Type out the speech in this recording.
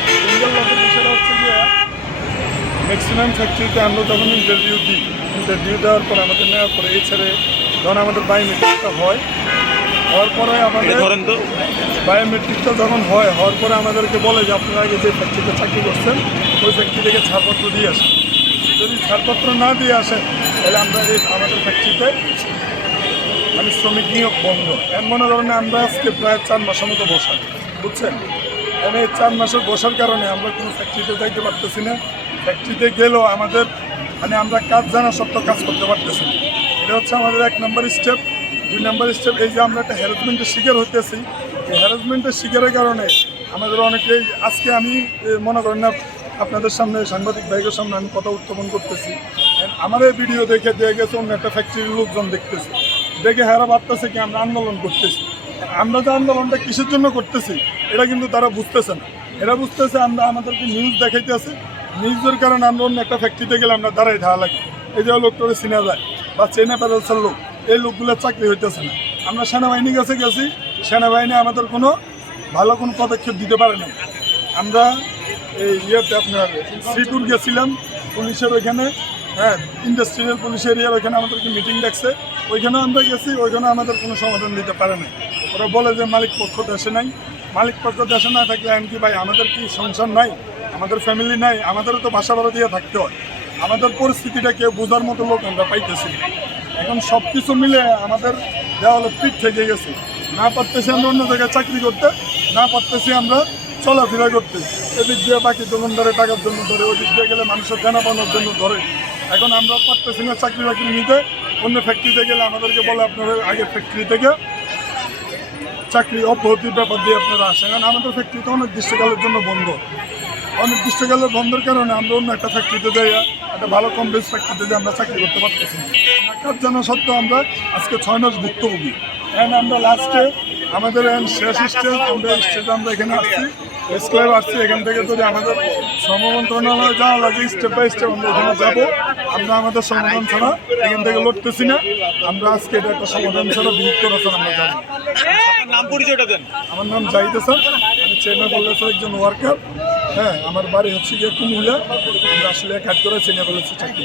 সেই সিঙ্গেল লকের বিষয়টা হচ্ছে যে ম্যাক্সিমাম ফ্যাক্টরিতে আমরা যখন ইন্টারভিউ দিই ইন্টারভিউ দেওয়ার পর আমাদের নেওয়ার পরে এই ছেড়ে যখন আমাদের বায়োমেট্রিকটা হয় হওয়ার পরে আমাদের ধরেন তো। বায়োমেট্রিকটা যখন হয় হওয়ার পরে আমাদেরকে বলে যে আপনারা আগে যে ফ্যাক্টরিতে চাকরি করছেন ওই ফ্যাক্টরি থেকে ছাড়পত্র দিয়ে আসেন। যদি ছাড়পত্র না দিয়ে আসেন তাহলে আমরা এই আমাদের ফ্যাক্টরিতে মানে শ্রমিক নিয়োগ বন্ধ। এমন মনে করেন আমরা আজকে প্রায় চার মাসের মতো বসা বুঝছেন? মানে এই চার মাসের বসার কারণে আমরা কোনো ফ্যাক্টরিতে যাইতে পারতেছি না। ফ্যাক্টরিতে গেলেও আমাদের মানে আমরা কাজ জানা সত্ত্বেও কাজ করতে পারতেছি না। এটা হচ্ছে আমাদের এক নম্বর স্টেপ দুই নম্বর স্টেপ এই যে আমরা একটা হ্যারাসমেন্টের শিকার হইতেছি, এই হ্যারাসমেন্টের শিকারের কারণে আমাদের অনেকেই, আজকে আমি মনে করেন না, আপনাদের সামনে, সাংবাদিক ভাইয়ের সামনে আমি কথা উত্থাপন করতেছি। আমার এই ভিডিও দেখে দিয়ে গেছে অন্য একটা ফ্যাক্টরির লোকজন দেখতেছে। দেখে হেরা ভাবতেছে কি, আমরা আন্দোলন করতেছি। আমরা যে আন্দোলনটা কিসের জন্য করতেছি, এটা কিন্তু তারা বুঝতেছে না। এরা বুঝতেছে আমরা, আমাদেরকে নিউজ দেখাইতেছে নিউজের কারণে আমরা অন্য একটা ফ্যাক্টরিতে গেলে আমরা দাঁড়াই ধারা লাগে। এই যে লোকটারে চিনা যায় বা চেনা প্যারেলসের লোক, এই লোকগুলোর চাকরি হইতেছে না। আমরা সেনাবাহিনীর কাছে গেছি, সেনাবাহিনী আমাদের কোনো ভালো কোনো পদক্ষেপ দিতে পারে না আমরা এই ইয়েতে আপনার শ্রীপুর গেছিলাম, পুলিশের ওইখানে। হ্যাঁ ইন্ডাস্ট্রিয়াল পুলিশ এরিয়ার ওইখানে আমাদেরকে মিটিং ডাকছে। ওইখানে আমরা গেছি ওইখানে আমাদের কোনো সমাধান দিতে পারে না ওরা বলে যে মালিক পক্ষ দেশে নাই। মালিক পক্ষ দেশে না থাকলে এমন কি ভাই, আমাদের কি সংসার নাই? আমাদের ফ্যামিলি নাই, আমাদেরও তো বাসা ভাড়া দিয়ে থাকতে হয়। আমাদের পরিস্থিতিটা কেউ বোঝার মতো লোক আমরা পাইতেছি এখন সব কিছু মিলে আমাদের দেওয়ালে পিঠ থেকে গেছে। না পারতেছি আমরা অন্য জায়গায় চাকরি করতে, না পারতেছি আমরা চলাফেরা করতে। এদিক দিয়ে বাকি দোকানদারে টাকার জন্য ধরে, ওদিক দিয়ে গেলে মানুষের দেনা পাওয়ার জন্য ধরে। এখন আমরা পারতেছি না চাকরি বাকরি নিতে। অন্য ফ্যাক্টরিতে গেলে আমাদেরকে বলে আপনারা আগে ফ্যাক্টরি থেকে চাকরি অব্যাহতির ব্যাপার দিয়ে আপনারা আসেন। কারণ আমাদের ফ্যাক্টরি তো অনির্দিষ্টকালের জন্য বন্ধ। অনির্দিষ্টকালের বন্ধের কারণে আমরা অন্য একটা ফ্যাক্টরিতে যাই, একটা ভালো কম বেশ ফ্যাক্টরিতে যে আমরা চাকরি করতে পারতেছি না। কাজ জানা সত্ত্বেও আমরা আজকে ছয় মাস ভুক্তভোগী। এখন আমরা লাস্টে আমাদের শেষ স্টেজ আমরা স্টেজে আমরা এখানে আসছি স্ক্লাইব আসছি এখান থেকে যদি আমাদের শ্রম মন্ত্রণালয়ে যাওয়া লাগে স্টেপ বাই স্টেপ আমরা ওখানে যাব। আমরা আমাদের সমাধান ছাড়া এখান থেকে লড়তেছি না। আমরা আজকে এটা একটা সমাধান ছাড়া বৃহত্তর আছেন আমরা আপনার নাম পরিচয়টা দেন। আমার নাম জাহিদ হাসান আমি চেনা কলেজের একজন ওয়ার্কার হ্যাঁ আমার বাড়ি হচ্ছে গিয়ে কুমিল্লা। আমরা আসলে কাজ করে চেনা কলেজে চাকরি